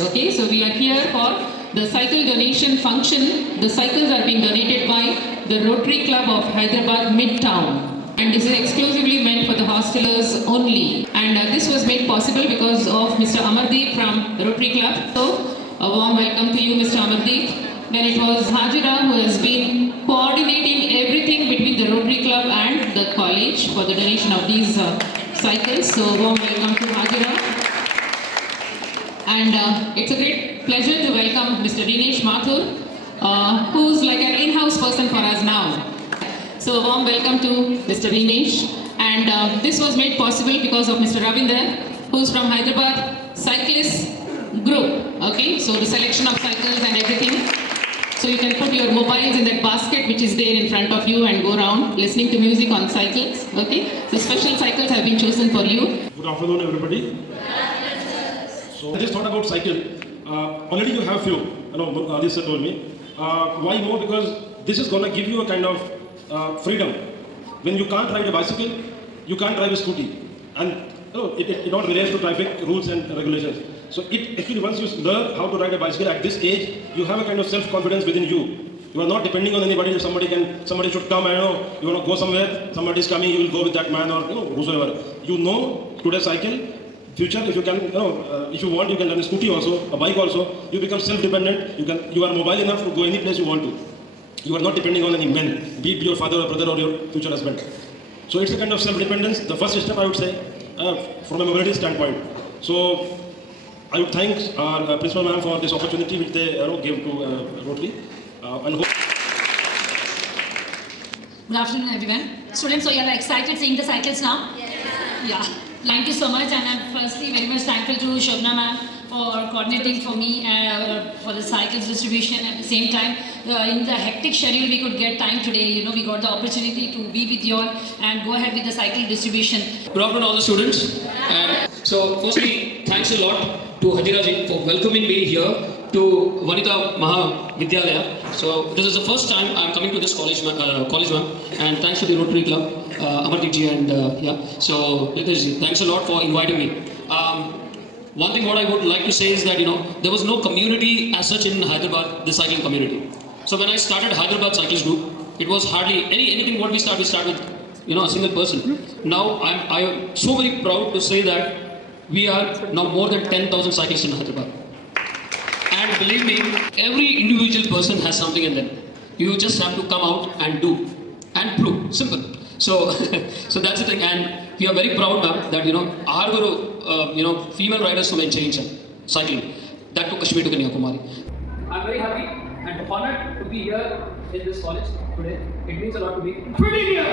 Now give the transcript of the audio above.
Okay, so we are here for the cycle donation function. The cycles are being donated by the Rotary Club of Hyderabad Midtown. And this is exclusively meant for the hostelers only. And this was made possible because of Mr. Amardeep from the Rotary Club. So, a warm welcome to you, Mr. Amardeep. Then it was Hajira who has been coordinating everything between the Rotary Club and the college for the donation of these cycles. So, warm welcome to Hajira. And it's a great pleasure to welcome Mr. Dinesh Mathur, who's like an in-house person for us now. So, a warm welcome to Mr. Dinesh. And this was made possible because of Mr. Ravinder, who's from Hyderabad Cyclist Group. Okay, so the selection of cycles and everything. So you can put your mobiles in that basket which is there in front of you and go around listening to music on cycles. Okay, so special cycles have been chosen for you. Good afternoon, everybody. So I just thought about cycle. Already you have few. This told me. Why more? Because this is gonna give you a kind of freedom. When you can't ride a bicycle, you can't drive a scooty, and it not relates to traffic rules and regulations. So it actually, once you learn how to ride a bicycle at this age, you have a kind of self-confidence within you. You are not depending on anybody. If somebody should come, you want to go somewhere, somebody is coming, you will go with that man or whosoever. You know today's cycle. Future, if you can, if you want, you can learn a scooty also, a bike also. You become self-dependent. You are mobile enough to go any place you want to. You are not depending on any men, be it your father or brother or your future husband. So it's a kind of self-dependence. The first step, I would say, from a mobility standpoint. So I would thank our principal ma'am for this opportunity which they gave to Rotary. And hope. Good afternoon, everyone. Students, so you are excited seeing the cycles now? Yeah. Thank you so much, and I'm firstly very much thankful to Shobna ma'am for coordinating for me for the cycles distribution. At the same time, in the hectic schedule, we could get time today. We got the opportunity to be with you all and go ahead with the cycle distribution. Good afternoon, all the students. And so, firstly, thanks a lot to Hajira ji for welcoming me here to Vanita Mahavidyalaya. So, this is the first time I'm coming to this college, ma'am, and thanks to the Rotary Club, Amardeep ji, and So, thanks a lot for inviting me. One thing what I would like to say is that, there was no community as such in Hyderabad, the cycling community. So when I started Hyderabad Cyclist Group, it was hardly anything what we start with, a single person. Now I am so very proud to say that we are now more than 10,000 cyclists in Hyderabad. And believe me, every individual person has something in them. You just have to come out and do and prove. Simple. So, so that's the thing. And we are very proud, ma'am, that our guru, female riders who change cycling. That took Kashmir to Kanyakumari. I'm very happy and honored to be here in this college today. It means a lot to me. Pretty here.